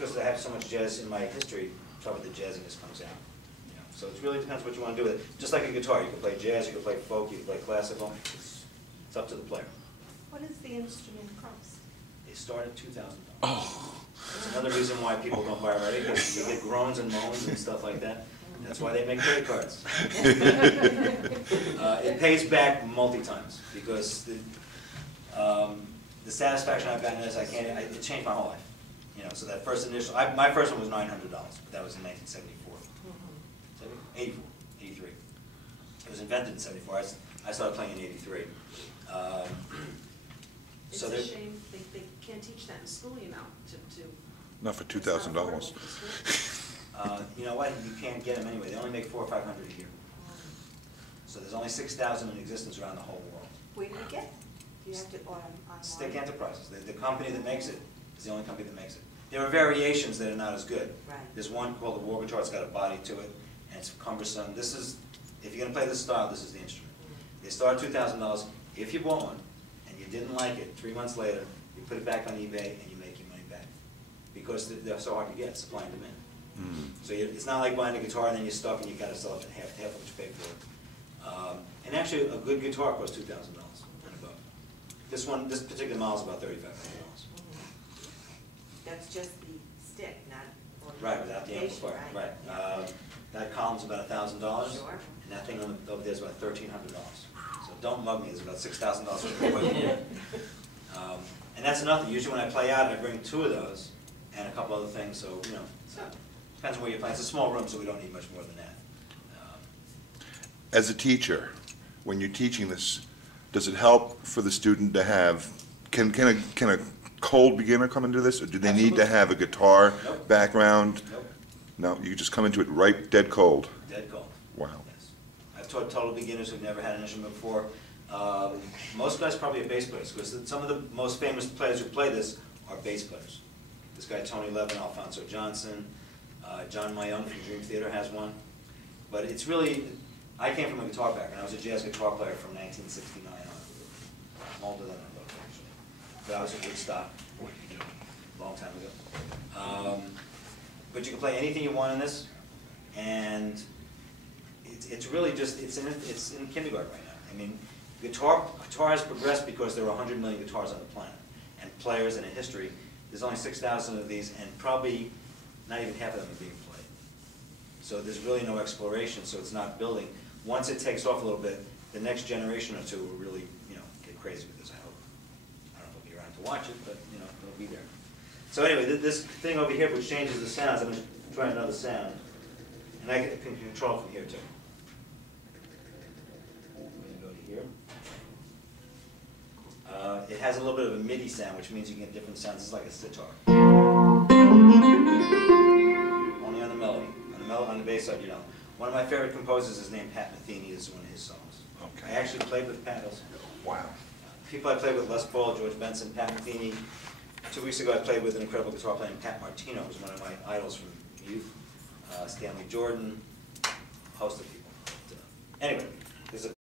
because I have so much jazz in my history, probably the jazziness comes out. You know? So it really depends what you want to do with it. Just like a guitar, you can play jazz, you can play folk, you can play classical. It's up to the player. What is the instrument cost? They start at $2,000. Oh. That's another reason why people don't buy already, because you get groans and moans and stuff like that. That's why they make credit cards. It pays back multi-times, because the satisfaction I've gotten is it changed my whole life. You know, so that first initial, my first one was $900, but that was in 1974. 84, 83. It was invented in 74. I started playing in 83. It's a shame they can't teach that in school, you know, Not for $2,000. You know what? You can't get them anyway. They only make $400 or $500 a year. So there's only 6,000 in existence around the whole world. Where do you get it? Do you have to order online? Stick Enterprises. The company that makes it is the only company that makes it. There are variations that are not as good. Right. There's one called the war guitar. It's got a body to it, and it's cumbersome. This is, if you're going to play this style, this is the instrument. They start at $2,000. If you bought one and you didn't like it, 3 months later, you put it back on eBay and you make your money back, because they're so hard to get, supply and demand. So it's not like buying a guitar and then you're stuck and you got to sell it at half what you paid for it. And actually, a good guitar costs $2,000 and above. This particular model is about $3,500. That's just the stick, not Right, without the amplifier. Right. That column's about $1,000, Sure. and that thing over there is about $1,300. So don't mug me. There's about $6,000 worth of equipment. And that's nothing. Usually when I play out, I bring 2 of those and a couple other things. So you know. Depends on where you're playing. It's a small room, so we don't need much more than that. As a teacher, when you're teaching this, does it help for the student to have, can a cold beginner come into this, or do they need to have a guitar background? Nope. No, you just come into it right dead cold. Dead cold. Wow. Yes. I've taught total beginners who've never had an instrument before. Most guys probably are bass players, because some of the most famous players who play this are bass players. This guy Tony Levin, Alfonso Johnson, John Mayung from Dream Theater has one. But it's really, I came from a guitar background. I was a jazz guitar player from 1969 on. I'm older than I look, actually. But I was at Woodstock a long time ago. But you can play anything you want in this, and it's really just, it's in kindergarten right now. I mean, guitar has progressed because there are 100 million guitars on the planet, and players in a history. There's only 6,000 of these, and probably not even half of them are being played. So there's really no exploration, so it's not building. Once it takes off a little bit, the next generation or two will really, you know, get crazy with this, I hope. I don't know if I'll be around to watch it, but, you know, it'll be there. So anyway, this thing over here, which changes the sounds, I'm going to try another sound. And I can control from here, too. I'm going to go to here. It has a little bit of a MIDI sound, which means you can get different sounds. It's like a sitar. Only on the melody. On the bass side, you don't. One of my favorite composers is named Pat Metheny. This is one of his songs. Okay. I actually played with Pat Adelson. Wow. People I played with: Les Paul, George Benson, Pat Metheny. 2 weeks ago, I played with an incredible guitar player named Pat Martino, who's one of my idols from youth. Stanley Jordan, a host of people. But, anyway, there's a